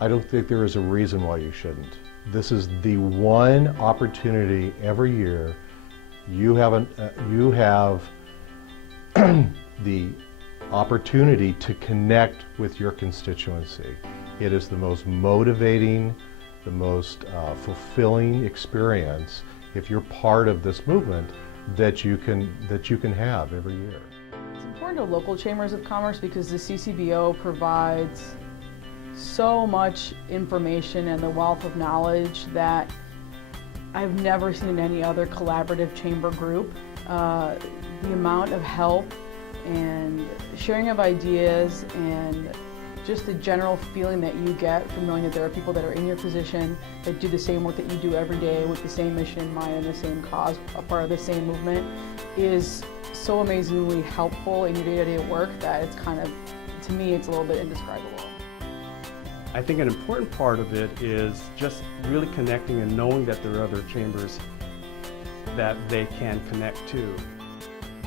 I don't think there is a reason why you shouldn't. This is the one opportunity every year you have the opportunity to connect with your constituency. It is the most motivating, the most fulfilling experience, if you're part of this movement, that you can have every year. It's important to local chambers of commerce because the CCBO provides so much information and the wealth of knowledge that I've never seen in any other collaborative chamber group. The amount of help and sharing of ideas and just the general feeling that you get from knowing that there are people that are in your position that do the same work that you do every day with the same mission in mind and the same cause, a part of the same movement, is so amazingly helpful in your day-to-day work that it's kind of, to me, it's a little bit indescribable. I think an important part of it is just really connecting and knowing that there are other chambers that they can connect to.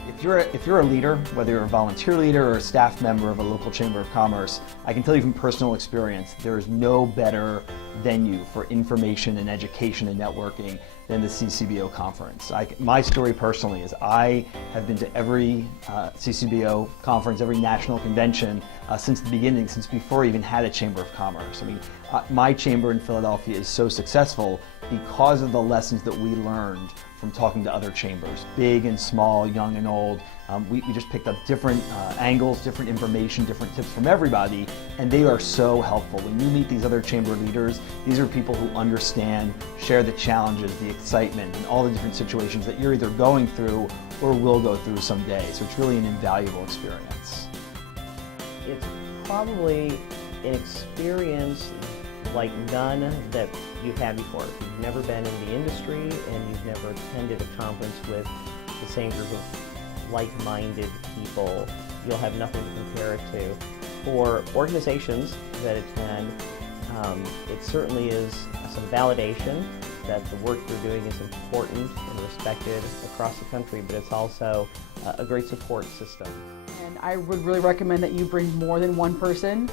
If you're a leader, whether you're a volunteer leader or a staff member of a local chamber of commerce, I can tell you from personal experience, there is no better venue for information and education and networking than the CCBO conference. My story personally is I have been to every CCBO conference, every national convention since the beginning, since before I even had a chamber of commerce. I mean, my chamber in Philadelphia is so successful because of the lessons that we learned from talking to other chambers, big and small, young and old. We just picked up different angles, different information, different tips from everybody, and they are so helpful. When you meet these other chamber leaders, these are people who understand, share the challenges, the excitement, and all the different situations that you're either going through or will go through someday. So it's really an invaluable experience. It's probably an experience like none that you've had before. If you've never been in the industry and you've never attended a conference with the same group of like-minded people, you'll have nothing to compare it to. For organizations that attend, it certainly is some validation that the work you're doing is important and respected across the country, but it's also a great support system. And I would really recommend that you bring more than one person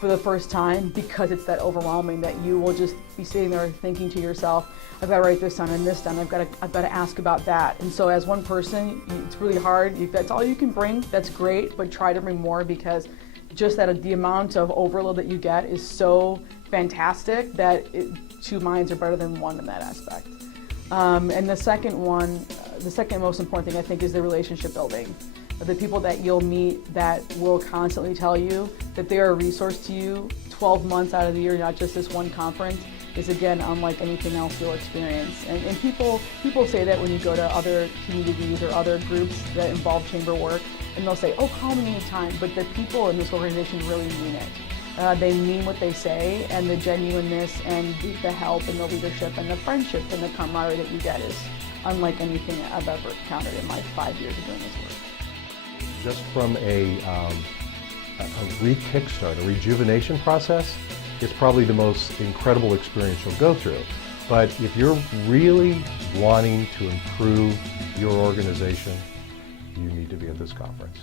for the first time, because it's that overwhelming that you will just be sitting there thinking to yourself, I've got to write this down and this down, I've got to ask about that. And so as one person, it's really hard. If that's all you can bring, that's great, but try to bring more, because just that the amount of overload that you get is so fantastic that two minds are better than one in that aspect. And the second most important thing I think is the relationship building. The people that you'll meet that will constantly tell you that they're a resource to you 12 months out of the year, not just this one conference, is again unlike anything else you'll experience. And people say that when you go to other communities or other groups that involve chamber work, and they'll say, oh, call me anytime, but the people in this organization really mean it. They mean what they say, and the genuineness and the help and the leadership and the friendship and the camaraderie that you get is unlike anything I've ever encountered in my 5 years of doing this work. Just from a re-kickstart, a rejuvenation process, it's probably the most incredible experience you'll go through. But if you're really wanting to improve your organization, you need to be at this conference.